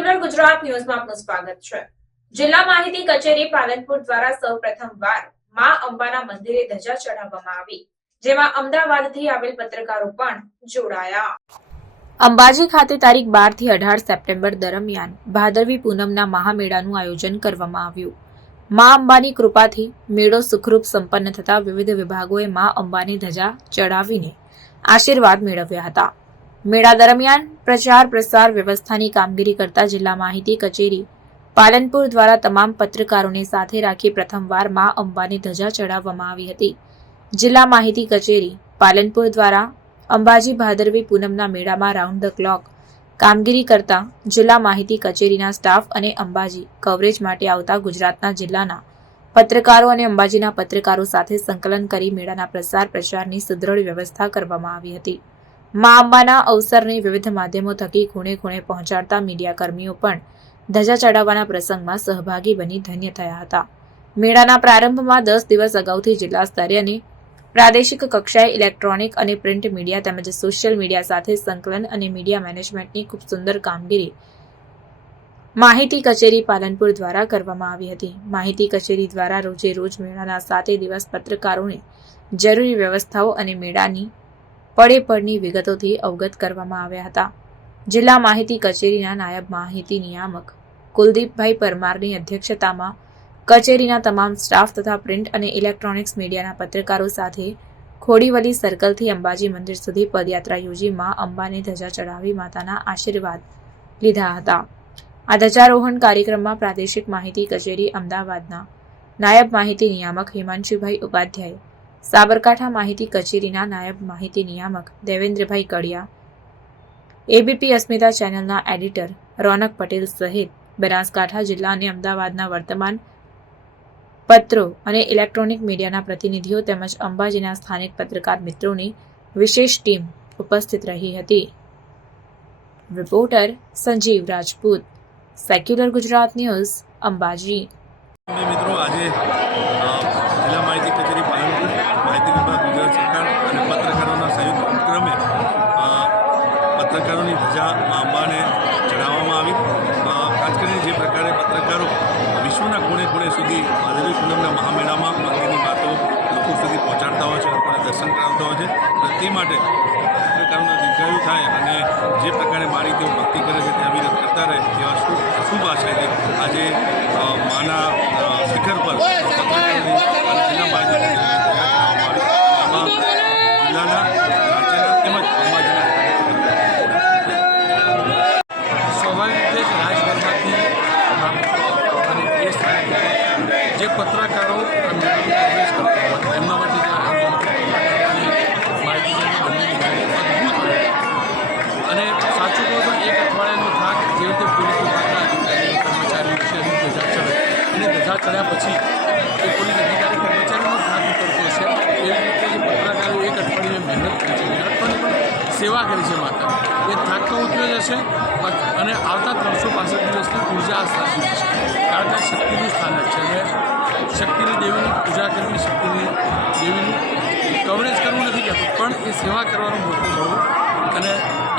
Secular Gujarat ન્યૂઝમાં આપનું સ્વાગત છે. જિલ્લા માહિતી કચેરી પાલનપુર દ્વારા સૌ પ્રથમવાર મા અંબાના મંદિરે ધજા ચઢાવવામાં આવી, જેમાં અમદાવાદથી આવેલ પત્રકારો પણ જોડાયા. અંબાજી ખાતે તારીખ બારથી અઢાર સપ્ટેમ્બર દરમિયાન ભાદરવી પૂનમના મહામેળાનું આયોજન કરવામાં આવ્યું. મા અંબાની કૃપાથી મેળો સુખરૂપ સંપન્ન થતા વિવિધ વિભાગોએ મા અંબાની ધજા ચડાવીને આશીર્વાદ મેળવ્યા હતા. મેળા દરમિયાન પ્રચાર પ્રસાર વ્યવસ્થાની કામગીરી કરતા જિલ્લા માહિતી કચેરી પાલનપુર દ્વારા તમામ પત્રકારોને સાથે રાખી પ્રથમવાર મા અંબાની ધજા ચડાવવામાં આવી હતી. જિલ્લા માહિતી કચેરી પાલનપુર દ્વારા અંબાજી ભાદરવી પૂનમના મેળામાં રાઉન્ડ ધ ક્લોક કામગીરી કરતા જિલ્લા માહિતી કચેરીના સ્ટાફ અને અંબાજી કવરેજ માટે આવતા ગુજરાતના જિલ્લાના પત્રકારો અને અંબાજીના પત્રકારો સાથે સંકલન કરી મેળાના પ્રસાર પ્રચારની સુદ્રઢ વ્યવસ્થા કરવામાં આવી હતી. મા અંબાના અવસરને વિવિધ માધ્યમો થકી ખૂણે ખૂણે પહોંચાડતા મીડિયાકર્મીઓ પણ ધજા ચડાવવાના પ્રસંગમાં સહભાગી બની ધન્ય થયા હતા. મેળાના પ્રારંભમાં દસ દિવસ અગાઉથી જિલ્લા સ્તરે અને પ્રાદેશિક કક્ષાએ ઇલેક્ટ્રોનિક અને પ્રિન્ટ મીડિયા તેમજ સોશિયલ મીડિયા સાથે સંકલન અને મીડિયા મેનેજમેન્ટની ખૂબ સુંદર કામગીરી માહિતી કચેરી પાલનપુર દ્વારા કરવામાં આવી હતી. માહિતી કચેરી દ્વારા રોજે રોજ મેળાના સાતે દિવસ પત્રકારોને જરૂરી વ્યવસ્થાઓ અને મેળાની પડે પડની વિગતોથી અવગત કરવામાં આવ્યા હતા. જિલ્લા માહિતી કચેરીના નાયબ માહિતી નિયામક કુલદીપભાઈ પરમારની અધ્યક્ષતામાં કચેરીના તમામ સ્ટાફ તથા પ્રિન્ટ અને ઇલેક્ટ્રોનિક્સ મીડિયાના પત્રકારો સાથે ખોડીવલી સર્કલથી અંબાજી મંદિર સુધી પદયાત્રા યોજી મા અંબાને ધજા ચઢાવી માતાના આશીર્વાદ લીધા હતા. આ ધજારોહણ કાર્યક્રમમાં પ્રાદેશિક માહિતી કચેરી અમદાવાદના નાયબ માહિતી નિયામક હિમાંશુભાઈ ઉપાધ્યાય સાબરકાંઠા માહિતી કચેરીના નાયબ માહિતી નિયામક દેવેન્દ્રભાઈ કડિયા એબીપી અસ્મિતા ચેનલના એડિટર રોનક પટેલ સહિત બનાસકાંઠા જિલ્લા અને અમદાવાદના વર્તમાન પત્રો અને ઇલેક્ટ્રોનિક મીડિયાના પ્રતિનિધિઓ તેમજ અંબાજીના સ્થાનિક પત્રકાર મિત્રોની વિશેષ ટીમ ઉપસ્થિત રહી હતી. Reporter Sanjeev Rajput secular Gujarat news Ambaji. મિત્રો, આજે જિલ્લા માહિતી કચેરી કરાવતા હોય છે. તે માટે પત્રકારોનો દીર્ઘાયુ થાય અને જે પ્રકારે મારી તેઓ ભક્તિ કરે છે તે અવિરત કરતા રહે તેવા શુભ શુભ છે. આજે માના શિખર પર જિલ્લાના રાજ્યના તેમજ રીતે જ પત્રકારો એમના અને ધજા પછી એ પોલીસ અધિકારી કર્મચારીનો ભાગ ઉતરતો છે એવી રીતે જે પત્રકારો એક અઠવાડિયે મહેનત કરી છે મહેનત પણ સેવા કરી છે માતા એ થાક તો ઉતર્યો જશે અને આવતા ત્રણસો પાસઠ દિવસની ઊર્જા સ્થાપિત છે. કારણ કે શક્તિનું સ્થાન છે. અને શક્તિની દેવીની પૂજા કરવી, શક્તિની દેવીનું કવરેજ કરવું નથી કહેતું, પણ એ સેવા કરવાનું મોટું મળવો અને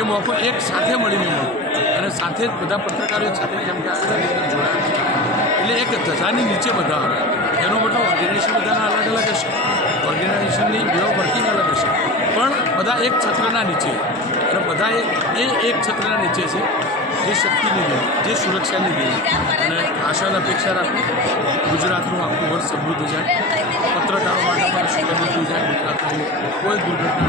એ મોકો એક સાથે મળીને મળવો અને સાથે જ બધા પત્રકારો સાથે કેમ કે આ જોડાયા છે. એટલે એક ધજાની નીચે બધા આવે. એનો મતલબ ઓર્ગેનાઇઝેશન બધાના અલગ અલગ હશે. ઓર્ગેનાઇઝેશનની વે વર્કિંગ અલગ હશે. પણ બધા એક છત્રના નીચે. અને બધા એ એક છત્રના નીચે છે. જે શક્તિની દેવી જે સુરક્ષાની દેવી અને આશા અને અપેક્ષા રાખું, ગુજરાતનું આખું વર્ષ સમૃદ્ધ જાય. પત્રકારો માટે પણ સુગંધિત જાય. ગુજરાતનું કોઈ દુર્ઘટના